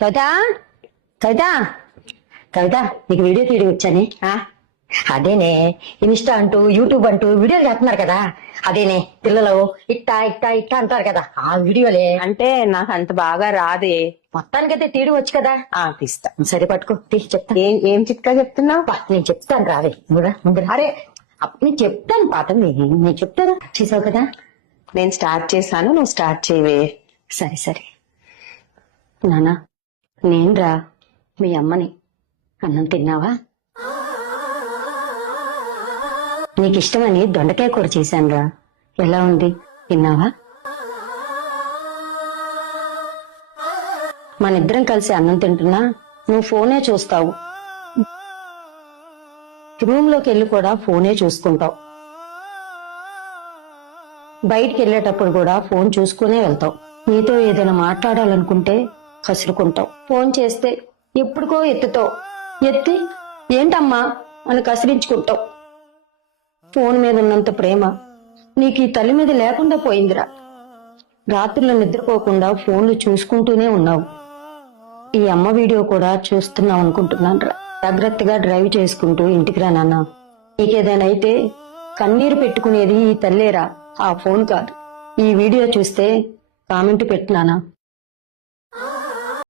కవిత కవిత కవిత నీకు వీడియో తీయడం వచ్చాని అదేనే ఇన్స్టా అంటూ యూట్యూబ్ అంటూ వీడియోలు చేస్తున్నారు కదా. అదేనే పిల్లలు ఇట్టా ఇట్టా ఇట్టా అంటారు కదా, ఆ వీడియోలే. అంటే నాకు అంత బాగా రాదే. మొత్తానికైతే తీయడం వచ్చు కదా. తీస్తా. సరే పట్టుకో, తీసి చెప్తా. ఏం చిట్కా చెప్తున్నావు? నేను చెప్తాను రావే ముందు. అరే నేను చెప్తాను పాత, నేను చెప్తాను. చేసావు కదా. నేను స్టార్ట్ చేశాను, నువ్వు స్టార్ట్ చేయవే. సరే సరే. నానా నేనురా మీ అమ్మని. అన్నం తిన్నావా? నీకు ఇష్టమని దొండకాయ కూర చేశానురా. ఎలా ఉంది, తిన్నావా? మనిద్దరం కలిసి అన్నం తింటున్నా నువ్వు ఫోనే చూస్తావు. రూమ్ లోకి వెళ్ళి కూడా ఫోనే చూసుకుంటావు. బయటికి వెళ్ళేటప్పుడు కూడా ఫోన్ చూసుకునే వెళ్తావు. నీతో ఏదైనా మాట్లాడాలనుకుంటే కసురుకుంటావు. ఫోన్ చేస్తే ఎప్పుడుకో ఎత్తుతావు. ఎత్తి ఏంటమ్మా అని కసిరించుకుంటావు. ఫోన్ మీద ఉన్నంత ప్రేమ నీకు ఈ తల్లి మీద లేకుండా పోయిందిరా. రాత్రులు నిద్రపోకుండా ఫోన్లు చూసుకుంటూనే ఉన్నావు. ఈ అమ్మ వీడియో కూడా చూస్తున్నావు అనుకుంటున్నాను రా. జాగ్రత్తగా డ్రైవ్ చేసుకుంటూ ఇంటికి రా నాన్న. నీకేదైనా అయితే కన్నీరు పెట్టుకునేది ఈ తల్లేరా, ఆ ఫోన్ కాదు. ఈ వీడియో చూస్తే కామెంట్ పెట్టినానా.